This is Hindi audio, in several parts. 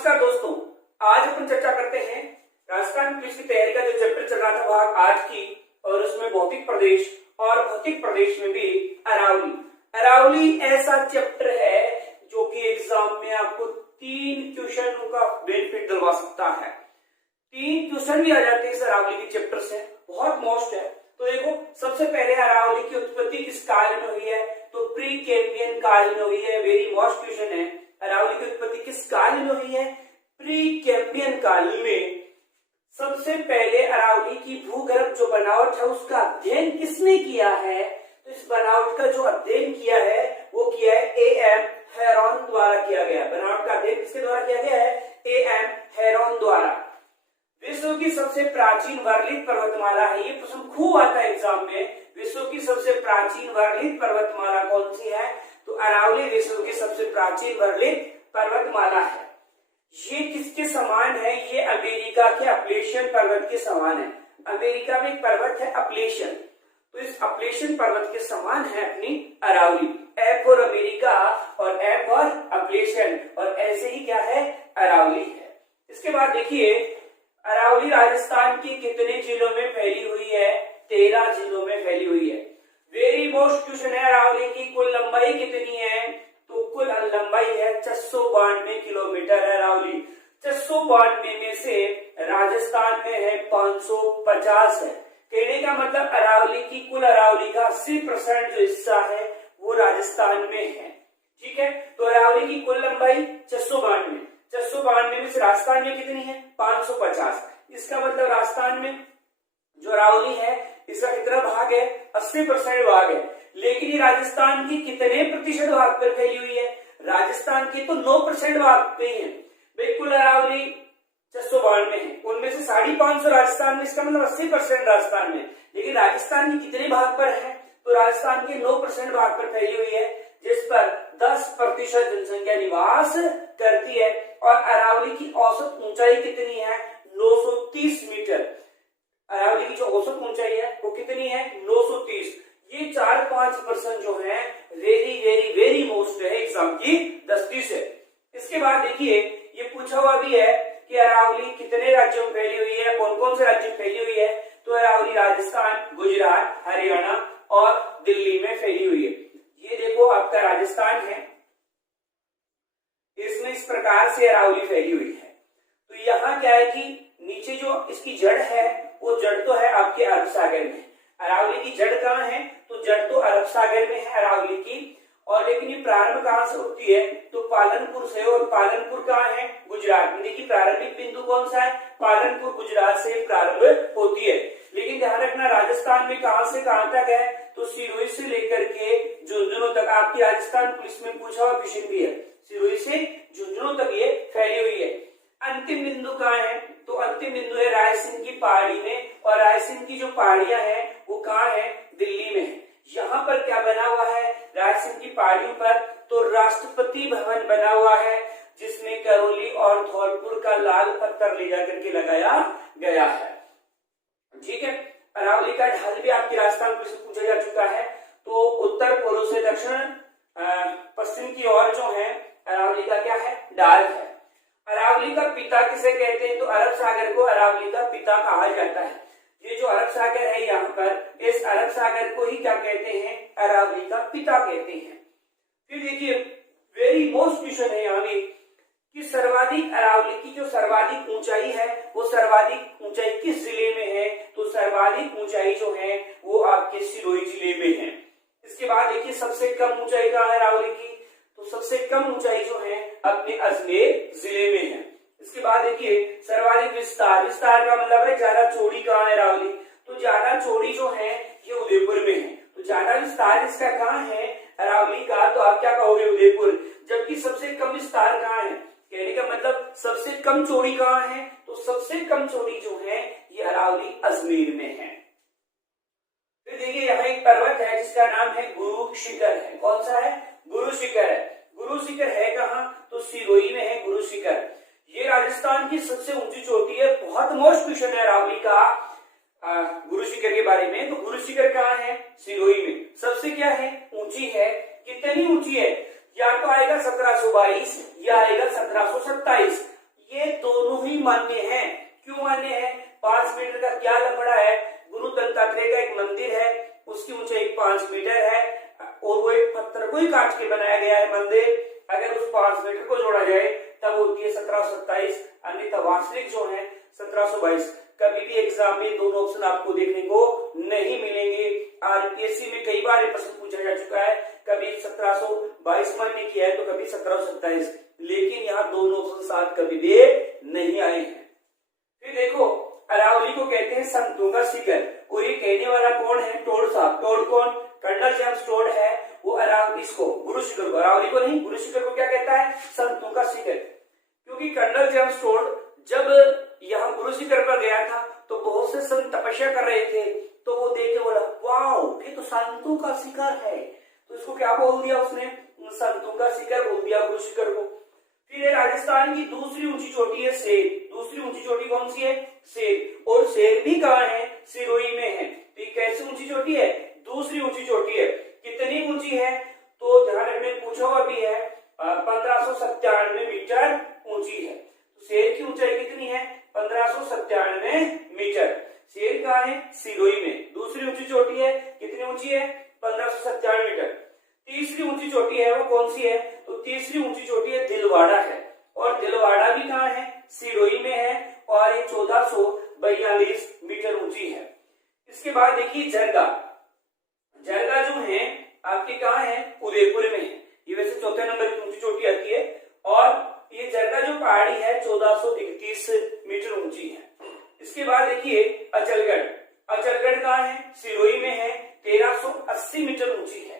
नमस्कार दोस्तों, आज अपन चर्चा करते हैं राजस्थान पुलिस की तैयारी का जो चैप्टर चल रहा था भाग 8 की, और उसमें भौतिक प्रदेश और भौतिक प्रदेश में भी अरावली। अरावली ऐसा चैप्टर है जो कि एग्जाम में आपको 3 क्वेश्चन का बेनिफिट दिलवा सकता है। 3 क्वेश्चन भी आ जाते हैं इस अरावली के चैप्टर से, बहुत मोस्ट है। तो देखो, सबसे पहले अरावली की उत्पत्ति किस काल में हुई है? तो प्री कैम्ब्रियन काल में हुई है। वेरी मोस्ट क्वेश्चन है, अरावली की उत्पत्ति किस काल में हुई है? प्री कैम्ब्रियन काल में। सबसे पहले अरावली की भूगर्भ जो बनावट है उसका अध्ययन किसने किया है? तो इस बनावट का जो अध्ययन किया है वो किया है A.M. हेरॉन द्वारा किया गया। बनावट का अध्ययन किसके द्वारा किया गया है? A.M. हेरॉन द्वारा। विश्व की सबसे प्राचीन वर्णित पर्वतमाला है, ये प्रश्न खूब आता है एग्जाम में। विश्व की सबसे प्राचीन वर्णित पर्वतमाला कौन सी है? तो अरावली विश्व की सबसे प्राचीन वर्णित पर्वतमाला है। ये किसके समान है? ये अमेरिका के अपलेशियन पर्वत के समान है। अमेरिका में एक पर्वत है अपलेशियन, तो इस अपलेशियन पर्वत के समान है अपनी अरावली। ए फॉर अमेरिका और ए फॉर अपलेशियन, और ऐसे ही क्या है? अरावली है। इसके बाद देखिए, अरावली राजस्थान के कितने जिलों में फैली हुई है? 13 जिलों में फैली हुई है। वेरी मोस्ट क्वेश्चन है, अरावली की कुल लंबाई कितनी है? तो कुल लंबाई है 692 किलोमीटर है अरावली। 692 में से राजस्थान में है 550 है। कहने का मतलब अरावली की कुल अरावली का 80% जो हिस्सा है वो राजस्थान में है। ठीक है, तो अरावली की कुल लंबाई 692 में से राजस्थान में कितनी है? 550। इसका मतलब राजस्थान में जो अरावली है इसका कितना भाग है? 80% भाग है। लेकिन ये राजस्थान की कितने प्रतिशत भाग पर फैली हुई है? राजस्थान की तो 9% भाग पे है। बिल्कुल अरावली 692 है, उनमें से 550 राजस्थान में, इसका मतलब 80% राजस्थान में। लेकिन राजस्थान की कितने भाग पर है? तो राजस्थान के 9% भाग पर फैली हुई है, जिस पर 10% जनसंख्या निवास करती है। और अरावली की औसत ऊंचाई कितनी है? 930 मीटर। अरावली की जो औसत ऊंचाई है वो कितनी है? 930। ये 4-5% जो है वेरी वेरी वेरी मोस्ट है एग्जाम की दृष्टि से। इसके बाद देखिए, ये पूछा हुआ भी है कि अरावली कितने राज्यों में फैली हुई है, कौन कौन से राज्य में फैली हुई है? तो अरावली राजस्थान, गुजरात, हरियाणा और दिल्ली में फैली हुई है। ये देखो आपका राजस्थान है, इसमें इस प्रकार से अरावली फैली हुई है। तो यहाँ क्या है कि नीचे जो इसकी जड़ है वो जड़ तो है आपके अरब सागर में। अरावली की जड़ कहाँ है? तो जड़ तो अरब सागर में है अरावली की। और लेकिन ये प्रारंभ कहाँ से होती है? तो पालनपुर से। और पालनपुर कहाँ है? गुजरात में। देखिए प्रारंभिक बिंदु कौन सा है? पालनपुर, गुजरात से प्रारंभ होती है। लेकिन ध्यान रखना, राजस्थान में कहां से कहां तक है? तो सिरोही से लेकर के झुंझुनू तक। आपकी राजस्थान पुलिस में पूछा हुआ क्वेश्चन भी है, सिरोही से झुंझुनू तक ये फैली हुई है। अंतिम बिंदु कहाँ है? तो अंतिम बिंदु है रायसेन की पहाड़ी में, और रायसेन की जो पहाड़ियां हैं वो कहाँ है? दिल्ली में है। यहाँ पर क्या बना हुआ है? रायसेन की पहाड़ियों पर तो राष्ट्रपति भवन बना हुआ है, जिसमें करौली और धौलपुर का लाल पत्थर ले जाकर के लगाया गया है। ठीक है, अरावली का ढाल भी आपकी राजस्थान पुलिस से पूछा जा चुका है। तो उत्तर पूर्व से दक्षिण पश्चिम की ओर जो है अरावली का क्या है? ढाल है। अरावली का पिता किसे कहते हैं? तो अरब सागर को अरावली का पिता कहा जाता है। ये जो अरब सागर है यहाँ पर, इस अरब सागर को ही क्या कहते हैं? अरावली का पिता कहते हैं। फिर देखिए, वेरी मोस्ट क्वेश्चन है यहाँ भी कि सर्वाधिक अरावली की जो सर्वाधिक ऊंचाई है वो सर्वाधिक ऊंचाई किस जिले में है? तो सर्वाधिक ऊंचाई जो है वो आपके सिरोही जिले में है। इसके बाद देखिए, सबसे कम ऊंचाई कहाँ है अरावली की? तो सबसे कम ऊंचाई जो है अपने अजमेर जिले में है। इसके बाद देखिए, सर्वाधिक विस्तार, विस्तार का मतलब है ज्यादा चौड़ी कहाँ है अरावली? तो ज्यादा चौड़ी जो है ये उदयपुर में है। तो ज्यादा विस्तार इसका कहाँ है अरावली का? तो आप क्या कहोगे? उदयपुर। जबकि सबसे कम विस्तार कहाँ है? कहने का मतलब सबसे कम चौड़ी कहाँ है? तो सबसे कम चौड़ी जो है ये अरावली अजमेर में है। फिर देखिए, यहाँ एक पर्वत है जिसका नाम है गुरु शिखर है। कौन सा है? गुरु शिखर है। गुरु शिखर है कहाँ? तो सिरोही में है गुरु शिखर। ये राजस्थान की सबसे ऊंची चोटी है। बहुत मोस्ट क्वेश्चन है अरावली का गुरु शिखर के बारे में। तो गुरु शिखर कहाँ है? सिरोही में। सबसे क्या है? ऊंची है। कितनी ऊंची है? या तो आएगा 1722 या आएगा 1727। मान्य है? क्यों मान्य है? 5 मीटर का क्या लफड़ा है? गुरु दत्तात्रेय का एक मंदिर है, उसकी ऊंचाई 5 मीटर है और वो एक पत्थर को ही काट के बनाया गया है मंदिर। अगर उस 5 मीटर को जोड़ा जाए तब होती है 1727, अन्यथा वास्तविक जो है 1722। कभी भी एग्जाम में दोनों ऑप्शन आपको देखने को नहीं मिलेंगे। आरपीएससी में कई बार प्रश्न पूछा जा चुका है, कभी 1722 मान्य किया है तो कभी 1727, लेकिन यहाँ दोनों ऑप्शन साथ कभी भी नहीं आए हैं। फिर देखो, अरावली को कहते हैं संतों का शिखर, और ये कहने वाला कौन है? टोड साहब। टोड कौन? कर्नल जेम्स टोड है, वो इसको गुरु शिखर को, अरावली को नहीं, गुरु शिखर को क्या कहता है? संतों का शिखर। क्योंकि कर्नल जेम्स टोड जब यहाँ गुरु शिखर पर गया था तो बहुत से संत तपस्या कर रहे थे, तो वो देख के बोला वाह ये तो संतों का शिखर है, तो इसको क्या बोल दिया उसने? संतों का शिखर बोल दिया गुरु शिखर को। फिर राजस्थान की दूसरी ऊंची चोटी है शेर। दूसरी ऊंची चोटी कौन सी है? शेर। और शेर भी कहाँ है? सिरोही में है। तो ये कैसी ऊंची चोटी है? दूसरी ऊंची चोटी है। कितनी ऊंची है? तो ध्यान रखने पूछा हुआ भी है, 1597 मीटर ऊंची है। तो शेर की ऊंचाई कितनी है? 1597 मीटर। शेर कहाँ है? सिरोही में। दूसरी ऊंची चोटी है, कितनी ऊंची है? 1597 मीटर। तीसरी ऊंची चोटी है वो कौन सी है? तो तीसरी ऊंची चोटी है दिलवाड़ा है, और दिलवाड़ा भी कहाँ है? सिरोही में है, और ये 1442 मीटर ऊंची है। इसके बाद देखिए जरगा। जरगा जो है आपके कहाँ है? उदयपुर में है। ये वैसे चौथे नंबर की ऊंची चोटी आती है, और ये जरगा जो पहाड़ी है 1431 मीटर ऊंची है। इसके बाद देखिए अचलगढ़। अचलगढ़ कहाँ है? सिरोही में है, 1380 मीटर ऊंची है।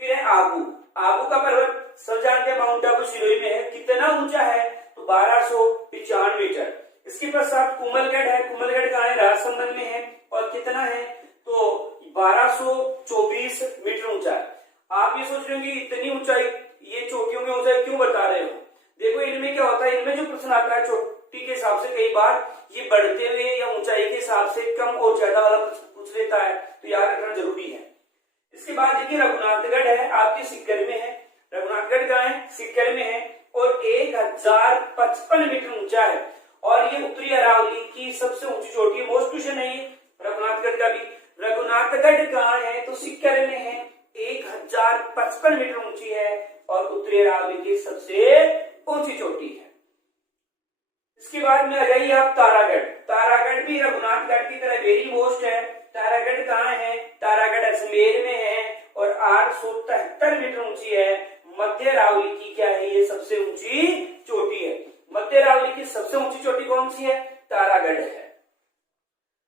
फिर है आबू। आबू का पर्वत सब जानते हैं, माउंट आबू सिरोही में है। कितना ऊंचा है? तो 1295 मीटर। इसके पश्चात कुमलगढ़ है। कुमलगढ़ कहाँ है? राजसमंद में है, और कितना है? तो 1224 मीटर ऊंचा है। आप ये सोच रहे होंगे इतनी ऊंचाई, ये चोटियों में ऊंचाई क्यों बता रहे हो? देखो इनमें क्या होता है, इनमें जो प्रश्न आता है चोटी के हिसाब से कई बार ये बढ़ते हुए या ऊंचाई के हिसाब से कम और ज्यादा वाला पूछ लेता है, तो याद रखना जरूरी है। इसके बाद देखिए रघुनाथगढ़ है, आपके सिक्कर में है। रघुनाथगढ़ कहाँ है? सिक्कर में है, और 1055 मीटर ऊंचा है, और ये उत्तरी अरावली की सबसे ऊंची चोटी है। मोस्ट क्वेश्चन है ये रघुनाथगढ़ का भी। रघुनाथगढ़ कहाँ है? तो सिक्कर में है, 1055 मीटर ऊंची है, और उत्तरी अरावली की सबसे ऊंची चोटी है। इसके बाद में आ जाइए आप तारागढ़। तारागढ़ भी रघुनाथगढ़ की तरह वेरी मोस्ट है। तारागढ़ कहाँ है? तारागढ़ अजमेर में है, और 873 मीटर ऊंची है। मध्य अरावली की क्या है? ये सबसे ऊंची चोटी है। मध्य अरावली की सबसे ऊंची चोटी कौन सी है? तारागढ़ है।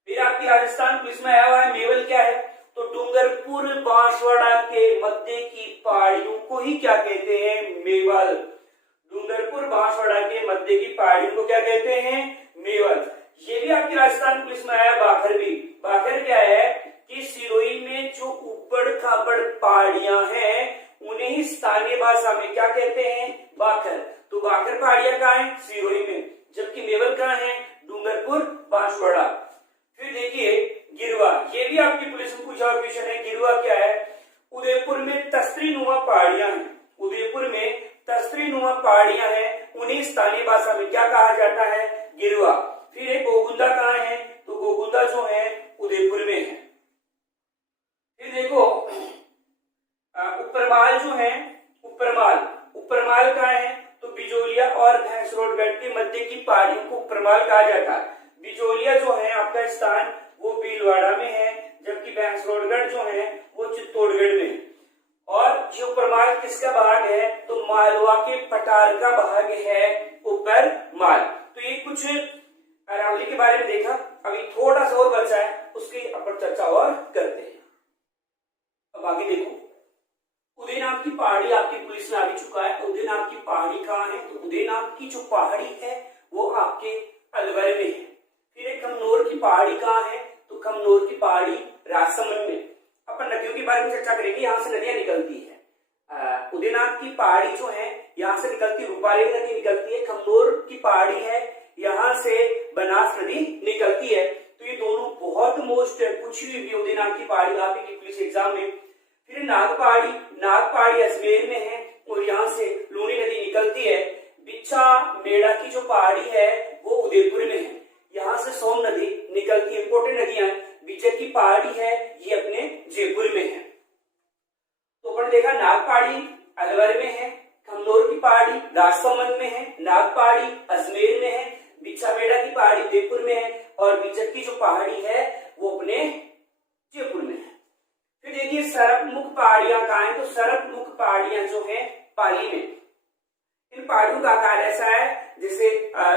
फिर आपकी राजस्थान पुलिस में आया हुआ है मेवल। क्या है? तो डूंगरपुर बांसवाड़ा के मध्य की पहाड़ियों को ही क्या कहते हैं? मेवल। डूंगरपुर बांसवाड़ा के मध्य की पहाड़ियों को क्या कहते हैं? मेवल। ये भी आपकी राजस्थान पुलिस में आया। बाखर भी। बाखर क्या है कि सिरोही में जो ऊबड़ खाबड़ पहाड़ियां हैं उन्हें ही स्थानीय भाषा में क्या कहते हैं? बाखर। तो बाखर पहाड़ियां कहाँ है? सिरोही में। जबकि मेवल कहाँ है? डूंगरपुर बांसवाड़ा। फिर देखिए गिरवा। ये भी आपकी पुलिस में पूछा क्वेश्चन है। गिरवा क्या है? उदयपुर में तस्तरी नुमा पहाड़ियां हैं। उदयपुर में तस्तरी नुमा पहाड़ियां हैं, उन्हें स्थानीय भाषा में क्या कहा जाता है? गिरवा। फिर एक गोगुंदा कहाँ है? तो गोगुंदा जो है उदयपुर में है। फिर देखो उपरमाल जो है, उपरमाल कहाँ है? तो बिजोलिया और भैंसरोडगढ़ के मध्य की पहाड़ियों को उपरमाल कहा जाता है। बिजोलिया जो है आपका स्थान वो भीलवाड़ा में है, जबकि भैंसरोडगढ़ जो है वो चित्तौड़गढ़ में है। और ये उपरमाल किसका भाग है? तो मालवा के पठार का भाग है उपरमाल। तो ये कुछ अरावली के बारे में देखा। अभी थोड़ा सा और बचा है, उसकी अपन चर्चा और करते हैं। अब आगे देखो, उदयनाथ की पहाड़ी आपकी पुलिस में आ भी चुका है। उदयनाथ की पहाड़ी कहाँ है? तो उदयनाथ की जो पहाड़ी है वो आपके अलवर में है। फिर एक कमनौर की पहाड़ी कहाँ है? तो कमनौर की पहाड़ी राजसमंद में। अपन नदियों के बारे में चर्चा करेंगे। यहाँ से नदियां निकलती है। उदयनाथ की पहाड़ी जो है यहाँ से निकलती रूपारेल नदी निकलती है। कमनौर की पहाड़ी है, यहाँ से बनास नदी निकलती है। तो ये दोनों बहुत मोस्ट पूछी हुई है उदयनाथ की पहाड़ी आपकी पुलिस एग्जाम में। फिर नाग पहाड़ी अजमेर में है, और यहाँ से लूनी नदी निकलती है। बिच्छा मेड़ा की जो पहाड़ी है वो उदयपुर में है। यहाँ से सोम नदी निकलती, इंपोर्टेंट नदियां, बीचर की पहाड़ी है ये अपने जयपुर में है। तो अपन देखा नाग पहाड़ी अलवर में है, खमनोर की पहाड़ी राजसमंद में है, नाग पहाड़ी अजमेर में है, बिछावेड़ा की पहाड़ी उदयपुर में है और बीचर की जो पहाड़ी है वो अपने जयपुर में है। फिर देखिए सरपमुख पहाड़ियां कहाँ है, तो सरपमुख पहाड़ियां जो है पाली में। इन पहाड़ियों का आकार ऐसा है जैसे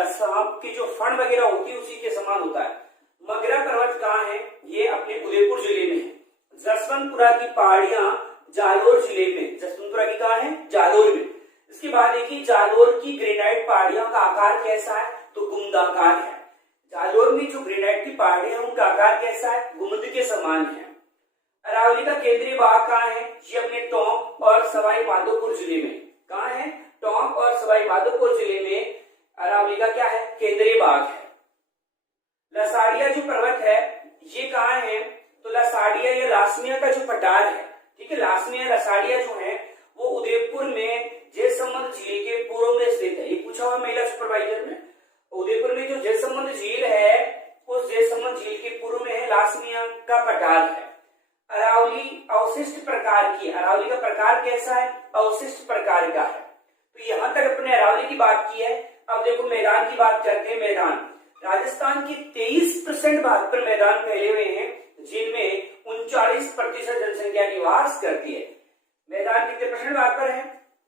सांप की जो फण वगैरह होती है उसी के समान होता है। मगरा पर्वत कहाँ है, ये अपने उदयपुर जिले में है। जसवंतपुरा की पहाड़ियां जालोर जिले में, जसवंतपुरा की कहाँ है, जालोर में। इसके बाद देखिए जालोर की ग्रेनाइट पहाड़ियों का आकार कैसा है, तो गुम्मदाकार है। जालोर में जो ग्रेनाइट की पहाड़ियां उनका आकार कैसा है, गुम्मद के समान है। अरावली का केंद्रीय भाग कहाँ है, ये अपने टोंक और सवाई माधोपुर जिले में। कहाँ है, टोंक और सवाई माधोपुर जिले में अरावली का क्या है, केंद्रीय भाग है। लसाड़िया जो पर्वत है ये कहाँ है, तो लसाड़िया या लासनिया का जो पठार है, ठीक है, लासनिया लसाड़िया जो है वो उदयपुर में जयसमंद झील के पूर्व में स्थित है। ये पूछा हुआ महिला सुपरवाइजर में। उदयपुर में जो जयसमंद झील है उस जयसमंद झील के पूर्व में है लासनिया का पठार है। अरावली अवशिष्ट प्रकार की, अरावली का प्रकार कैसा है, अवशिष्ट प्रकार का है। तो यहां तक अपने अरावली की बात की है। अब देखो मैदान की बात करते हैं। मैदान राजस्थान के 23% भाग पर मैदान फैले हुए हैं जिनमें 39% जनसंख्या निवास करती है। मैदान कितने परसेंट भाग पर है,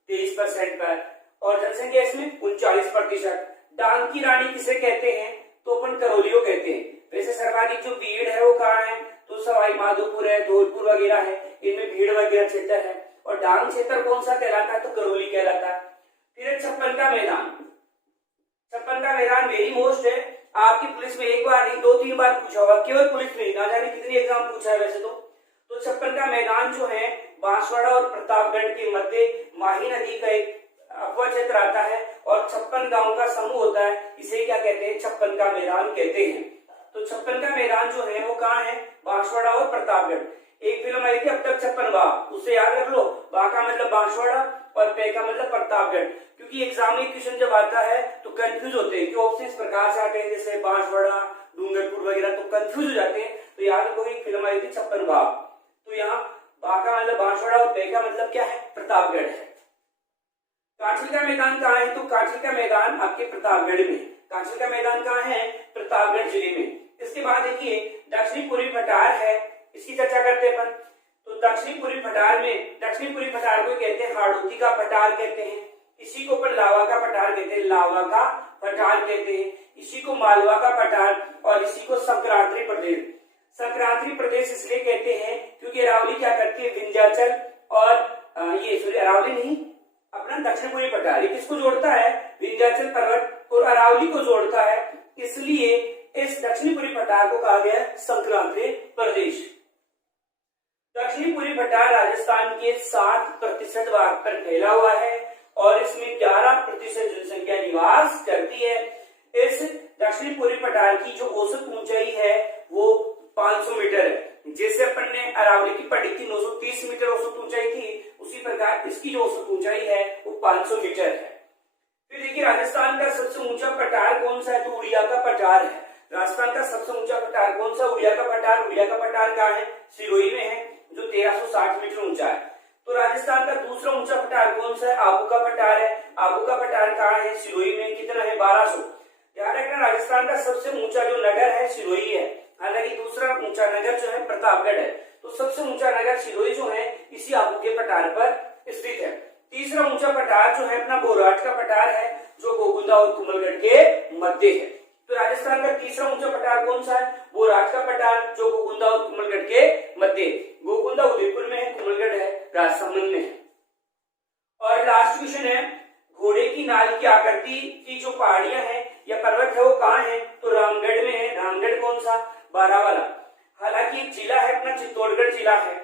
23% पर, और जनसंख्या इसमें 39%। डांग की रानी किसे कहते हैं, तो अपन करौली को कहते हैं। वैसे सर्वाधिक जो भीड़ है वो कहाँ है, तो सवाई माधोपुर है, धौलपुर वगैरह है, इनमें भीड़ वगैरह क्षेत्र है। और डांग क्षेत्र कौन सा कहलाता है, तो करौली कहलाता है। फिर छप्पन का मैदान, छप्पन का मैदान वेरी मोस्ट है। आपकी पुलिस में एक बार नहीं 2-3 बार पूछा होगा, केवल पुलिस में, ना जाने कितनी एग्जाम पूछा है वैसे तो छप्पन का मैदान जो है बांसवाड़ा और प्रतापगढ़ के मध्य माही नदी का एक अपवा क्षेत्र आता है और 56 गांव का समूह होता है। इसे क्या कहते हैं, छप्पन का मैदान कहते हैं। तो छप्पन का मैदान जो है वो कहाँ है, बांसवाड़ा और प्रतापगढ़। एक फिल्म आई थी अब तक 56 बा, उससे याद रख लो, बा का मतलब बांसवाड़ा और पे का मतलब प्रतापगढ़। क्योंकि एग्जाम में क्वेश्चन जब आता है तो कंफ्यूज होते हैं कि ऑप्शन इस प्रकार से आते हैं जैसे बांसवाड़ा, डूंगरपुर वगैरह, तो कंफ्यूज हो जाते हैं। तो याद रखो एक फिल्म आई थी 56 बा, तो यहाँ बा का मतलब बांसवाड़ा और पे का मतलब क्या है, प्रतापगढ़ है। कांचिल का मैदान कहाँ है, तो कांचिल का मैदान आपके प्रतापगढ़ में। कांचिल का मैदान कहाँ है, प्रतापगढ़ जिले में। इसके बाद देखिए दक्षिणी पूर्वी पठार है, इसकी चर्चा करते हैं अपन। तो दक्षिणी पूर्वी पठार में, दक्षिणी पूर्वी पठार को कहते हैं हाड़ौती का पठार कहते हैं, इसी को अपन लावा का पठार कहते हैं, लावा का पठार कहते हैं, इसी को मालवा का पठार और इसी को संक्रांति प्रदेश। संक्रांति प्रदेश इसलिए कहते हैं क्योंकि अरावली क्या करती है, विंध्याचल और ये सॉरी अरावली नहीं, अपना दक्षिण पूर्वी पठार, किसको जोड़ता है, विंध्याचल पर्वत और अरावली को जोड़ता है, इसलिए इस दक्षिणी पूर्वी पठार को कहा गया संक्रांति प्रदेश। दक्षिणी पूर्वी पठार राजस्थान के 7% भाग पर फैला हुआ है और इसमें 11% जनसंख्या निवास करती है। इस दक्षिणी पूर्वी पठार की जो औसत ऊंचाई है वो 500 मीटर है। जैसे अपन ने अरावली की पढ़ी थी 930 मीटर औसत ऊंचाई थी, उसी प्रकार इसकी जो औसत ऊंचाई है वो 500 मीटर है। फिर देखिए राजस्थान का सबसे ऊंचा पठार कौन सा है, तो उड़िया का पठार है। राजस्थान का सबसे ऊंचा पठार कौन सा, उड़िया का पठार। उड़िया का पठार कहाँ है, सिरोही में है, जो 1360 मीटर ऊंचा है। तो राजस्थान का दूसरा ऊंचा पठार कौन सा है, आबू का पठार है। आबू का पठार कहाँ है, सिरोही में, कितना है, 1200। याद रखना राजस्थान का सबसे ऊंचा जो नगर है सिरोही है, हालांकि दूसरा ऊंचा नगर जो है प्रतापगढ़ है। तो सबसे ऊंचा नगर सिरोही जो है इसी आबू के पठार पर स्थित है। तीसरा ऊंचा पठार जो है अपना बोराट का पठार है, जो गोगुंदा और कुमलगढ़ के मध्य है। तो राजस्थान का तीसरा ऊंचा पठार कौन सा है, बोराट का पठार, जो गोगुंदा और कुमलगढ़ के मध्य। गोगुंदा उदयपुर में है, कुमलगढ़ है राजसमंद में है। और लास्ट क्वेश्चन है, घोड़े की नाल की आकृति की जो पहाड़ियां हैं या पर्वत है वो कहाँ है, तो रामगढ़ में है। रामगढ़ कौन सा, बारावाला। हालांकि एक जिला है अपना चित्तौड़गढ़ जिला है।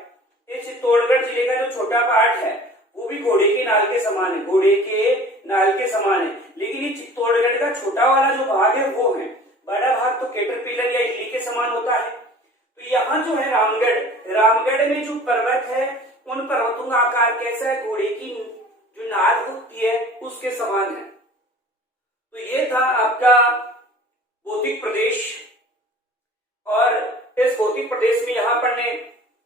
इस चित्तौड़गढ़ जिले का जो छोटा पार्ट है वो भी घोड़े के नाल के समान है, घोड़े के नाल के समान है। लेकिन ये चित्तौड़गढ़ का छोटा वाला जो भाग है वो है, बड़ा भाग तो कैटरपिलर या इल्ली के समान होता है। तो यहाँ जो है रामगढ़, रामगढ़ में जो पर्वत है उन पर्वतों का आकार कैसा है, घोड़े की जो नाल होती है उसके समान है। तो ये था आपका भौतिक प्रदेश, और इस भौतिक प्रदेश में यहां पर ने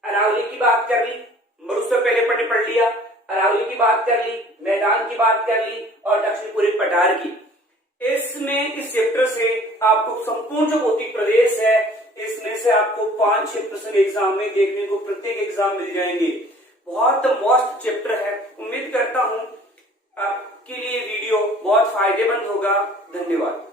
अरावली की बात कर ली, मरु से पहले पढ़ लिया, अरावली की बात कर ली, मैदान की बात कर ली और दक्षिण पूर्वी पठार की। इसमें इस चैप्टर से आपको संपूर्ण जो भौतिक प्रदेश है इसमें से आपको 5-6 प्रश्न एग्जाम में देखने को प्रत्येक एग्जाम मिल जाएंगे। बहुत मस्त चैप्टर है। उम्मीद करता हूं आपके लिए वीडियो बहुत फायदेमंद होगा। धन्यवाद।